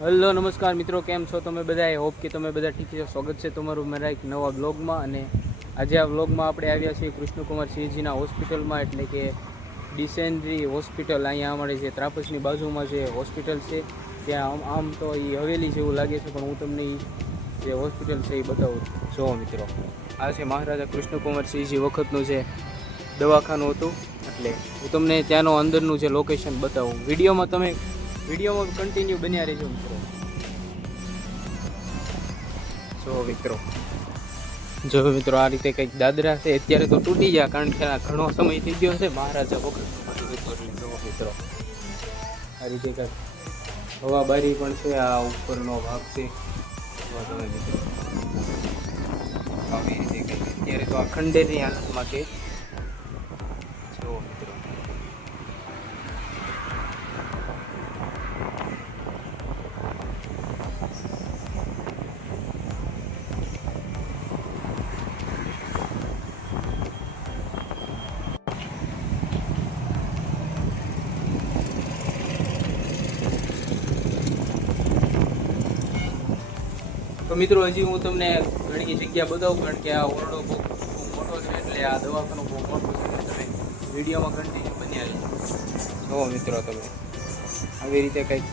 Hello નમસ્કાર મિત્રો, કેમ છો તમે બધા? આઈ હોપ કે તમે બધા ઠીક છો. સ્વાગત છે તમારું મારા એક નવા બ્લોગમાં. અને આજે આ બ્લોગમાં આપણે આવ્યા છીએ કૃષ્ણકુમાર સિંહજીના હોસ્પિટલમાં, એટલે કે ડિસેન્ટ્રી હોસ્પિટલ. અહીંયા અમારે જે ત્રાપસની બાજુમાં જે હોસ્પિટલ છે ત્યાં આમ તો એ હવેલી જેવું લાગે છે, પણ હું તમને જે હોસ્પિટલ છે એ બતાવું. જુઓ મિત્રો, આ છે મહારાજા કૃષ્ણકુમાર સિંહજી વખતનું જે દવાખાનું હતું, એટલે હું તમને ત્યાંનો અંદરનું જે લોકેશન બતાવું. વિડીયોમાં કન્ટિન્યુ બન્યા રહેજો મિત્રો. જો મિત્રો આ રીતે કંઈક દાદરા છે. અત્યારે તો તૂટી ગયા, કારણ કે આ ઘણો સમય થઈ ગયો છે. મહારાજા વખત એટલે જો મિત્રો આ રીતે કંઈક હવા બારી પણ છે. આ ઉપરનો ભાગ છે તમે મિત્રો આવી રીતે કંઈક અત્યારે તો આ ખંડેરની હાલતમાં છે. જો મિત્રો તો મિત્રો હજી હું તમને ઘણી જગ્યા બતાવું, કારણ કે આ ઓરડો બહુ મોટો છે, એટલે આ દવાખાનું બહુ મોટું છે. તમે વિડીયોમાં કન્ટિન્યુ બન્યા રહેજો. જુઓ મિત્રો તમે આવી રીતે કંઈક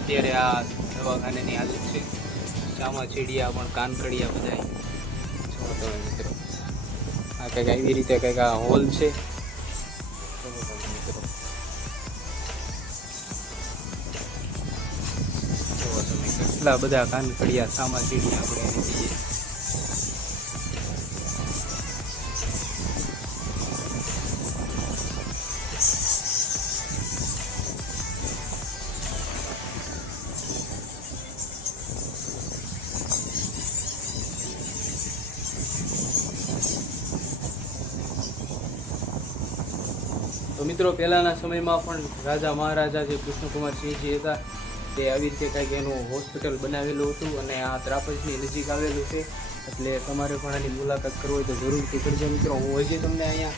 અત્યારે આ દવાખાનાની હાલત છે. ચામાચીડિયા પણ કાનકડિયા બધા. જુઓ તમે મિત્રો આ કંઈક આવી રીતે કંઈક આ હોલ છે. કેટલા બધા કાનકડિયા ચામાચીડિયા આપણે દઈએ. તો મિત્રો પહેલાંના સમયમાં પણ રાજા મહારાજા જે કૃષ્ણકુમાર સિંહજી હતા તે આવી રીતે કંઈક એનું હોસ્પિટલ બનાવેલું હતું, અને આ ત્રાપસની નજીક આવેલું છે. એટલે તમારે પણ આની મુલાકાત કરવી હોય તો જરૂરથી કરજો મિત્રો. હું હજી તમને અહીંયા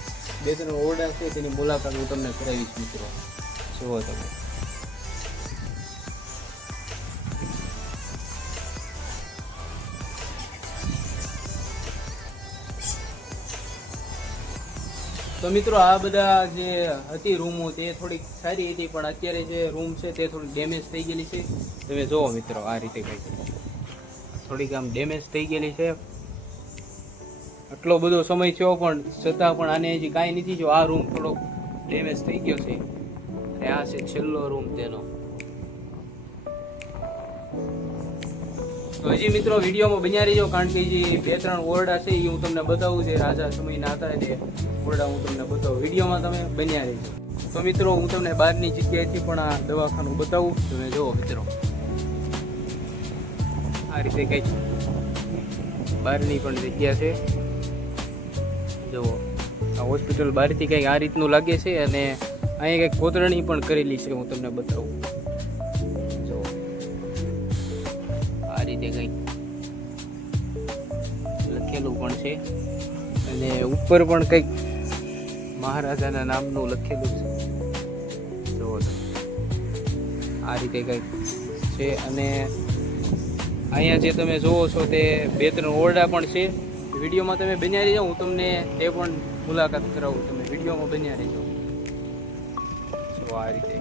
2-3 ઓરડા છે તેની મુલાકાત હું તમને કરાવીશ મિત્રો. જુઓ તમે તો મિત્રો આ બધા જે હતી રૂમો તે થોડીક સારી હતી, પણ અત્યારે જે રૂમ છે તે થોડી ડેમેજ થઈ ગયેલી છે. તમે જુઓ મિત્રો આ રીતે કંઈક થોડીક આમ ડેમેજ થઈ ગયેલી છે. આટલો બધો સમય થયો પણ છતાં પણ આને હજી કાંઈ નથી. જો આ રૂમ થોડોક ડેમેજ થઈ ગયો છે, અને આ છે છેલ્લો રૂમ તેનો. તો હજી મિત્રો વિડીયોમાં બન્યા રહીજો, કારણ કે જે 2-3 ઓરડા છે એ હું તમને બતાવું. જે રાજા સમયના હતા તે ઓરડા હું તમને બતાવું. વિડીયોમાં તમે બન્યા રહીજો. તો મિત્રો હું તમને બહારની જગ્યાએથી પણ આ દવાખાનું બતાવું. તમે જુઓ મિત્રો આ રીતે કંઈક બહારની પણ જગ્યા છે. જુઓ આ હોસ્પિટલ બહારથી કંઈક આ રીતનું લાગે છે, અને અહીંયા કંઈક કોતરણી પણ કરેલી છે. હું તમને બતાવું. જુઓ આ રીતે કંઈક લખેલું પણ છે, અને ઉપર પણ કંઈક મહારાજાના નામનું લખેલું છે. જુઓ આ રીતે કંઈક છે, અને અહીંયા જે તમે જુઓ છો તે 2-3 ઓરડા પણ છે. વિડીયોમાં તમે બન્યા રહેજો, હું તમને તે પણ મુલાકાત કરાવું. તમે વિડીયોમાં બન્યા રહેજો. તો આ રીતે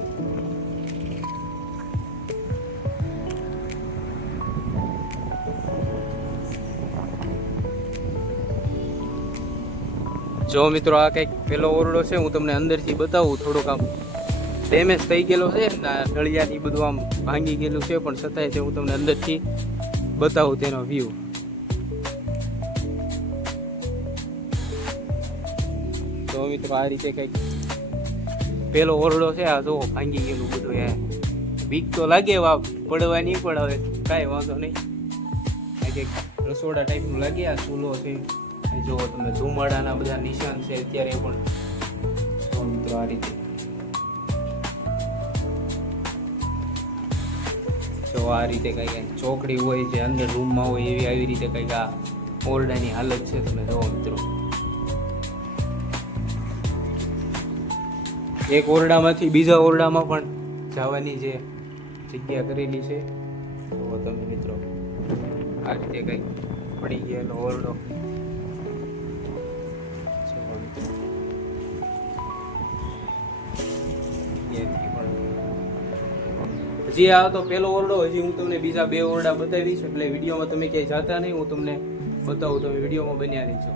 જો મિત્રો આ કંઈક પેલો ઓરડો છે. હું તમને અંદરથી બતાવું. થોડોક આમ ડેમેજ થઈ ગયેલો છે, નળિયાની બધું આમ ભાંગી ગયેલું છે, પણ છતાંય તે હું તમને અંદરથી બતાવું તેનો વ્યૂ. તો મિત્રો આ રીતે કંઈક પેલો ઓરડો છે. આ જો ભાંગી ગયેલું બધું. યાર બીક તો લાગે પડવાની, પણ હવે કાંઈ વાંધો નહીં. આ કંઈક રસોડા ટાઈપનું લાગે. આ ચૂલો છે. જો તમે ધુમાડાના બધા નિશાન છે અત્યારે પણ. તો મિત્રો આ રીતે જો આ રીતે કંઈક ચોકડી હોય જે અંદર રૂમમાં હોય એવી આવી રીતે કંઈક આ ઓરડાની હાલત છે. તમે જુઓ મિત્રો એક ઓરડામાંથી બીજા ઓરડામાં પણ જવાની જે જગ્યા કરેલી છે. જુઓ તમે મિત્રો, આ રીતે કંઈક પડી ગયેલો ઓરડો જુઓ મિત્રો. હજી આ તો પહેલો ઓરડો, હજી હું તમને બીજા 2 ઓરડા બતાવીશ, એટલે વિડીયોમાં તમે ક્યાંય જાતા નહીં, હું તમને બતાવું, તમે વિડીયોમાં બન્યા રહેજો.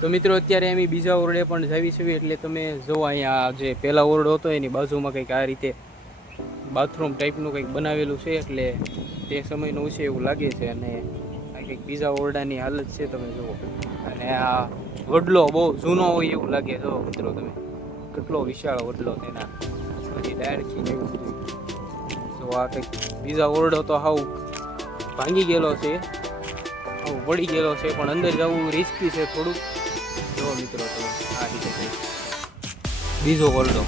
તો મિત્રો અત્યારે અમે બીજા ઓરડે પણ જાવી છીએ, એટલે તમે જુઓ અહીંયા જે પહેલા ઓરડો હતો એની બાજુમાં કંઈક આ રીતે બાથરૂમ ટાઈપનું કંઈક બનાવેલું છે, એટલે તે સમયનું છે એવું લાગે છે. અને આ કંઈક બીજા ઓરડાની હાલત છે, તમે જુઓ. અને આ વડલો બહુ જૂનો હોય એવું લાગે. જુઓ મિત્રો તમે, કેટલો વિશાળ વડલો તેના બધી ડાયરેક્ટથી એવું બધું. તો આ કંઈક બીજા ઓરડો તો હાવ ભાંગી ગયેલો છે, હાવ પડી ગયેલો છે, પણ અંદર જવું રિસ્કી છે થોડુંક. જુઓ મિત્રો તો આ રીતે કંઈક બીજો ઓરડો.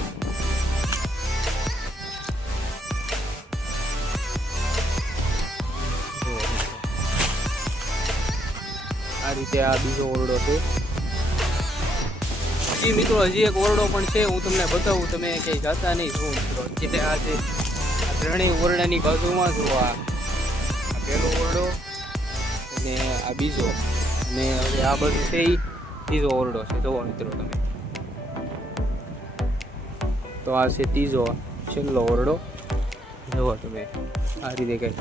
આ રીતે આ બીજો ઓરડો છે. જી મિત્રો હજી એક ઓરડો પણ છે, હું તમને બતાવું, તમે ક્યાંય જાતા નહીં. શું મિત્રો એટલે આ છે, આ ત્રણેય ઓરડાની બાજુમાં જો આ પહેલો ઓરડો અને આ બીજો, અને હવે આ બાજુ છે એ ત્રીજો ઓરડો છે. જુઓ મિત્રો તમે, તો આ છે ત્રીજો છેલ્લો ઓરડો. જુઓ તમે આ રીતે કંઈક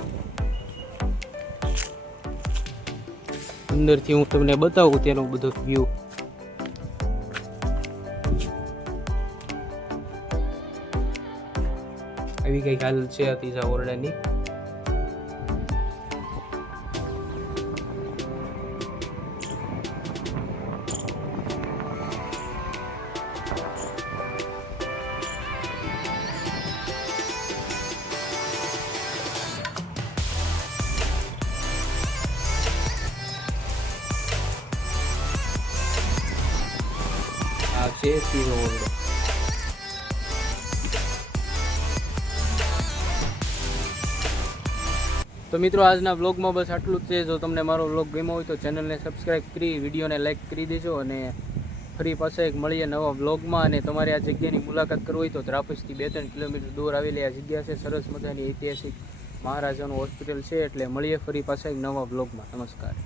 અંદરથી હું તમને બતાવું તેનો બધો વ્યૂ. આવી કઈક હાલત છે આ ત્રીજા ઓરડાની. આ છે ત્રીજો ઓરડો. તો મિત્રો આજના વ્લોગમાં બસ આટલું જ છે. જો તમને મારો વ્લોગ ગમ્યો હોય તો ચેનલને સબસ્ક્રાઈબ કરી, વિડીયોને લાઈક કરી દેજો. અને ફરી પાછા એક મળીએ નવા વ્લોગમાં. અને તમારે આ જગ્યાની મુલાકાત કરવી હોય તો ત્રાપસથી 2-3 કિલોમીટર દૂર આવેલી આ જગ્યા છે. સરસ મજાની ઐતિહાસિક મહારાજાનું હોસ્પિટલ છે. એટલે મળીએ ફરી પાછા એક નવા વ્લોગમાં. નમસ્કાર.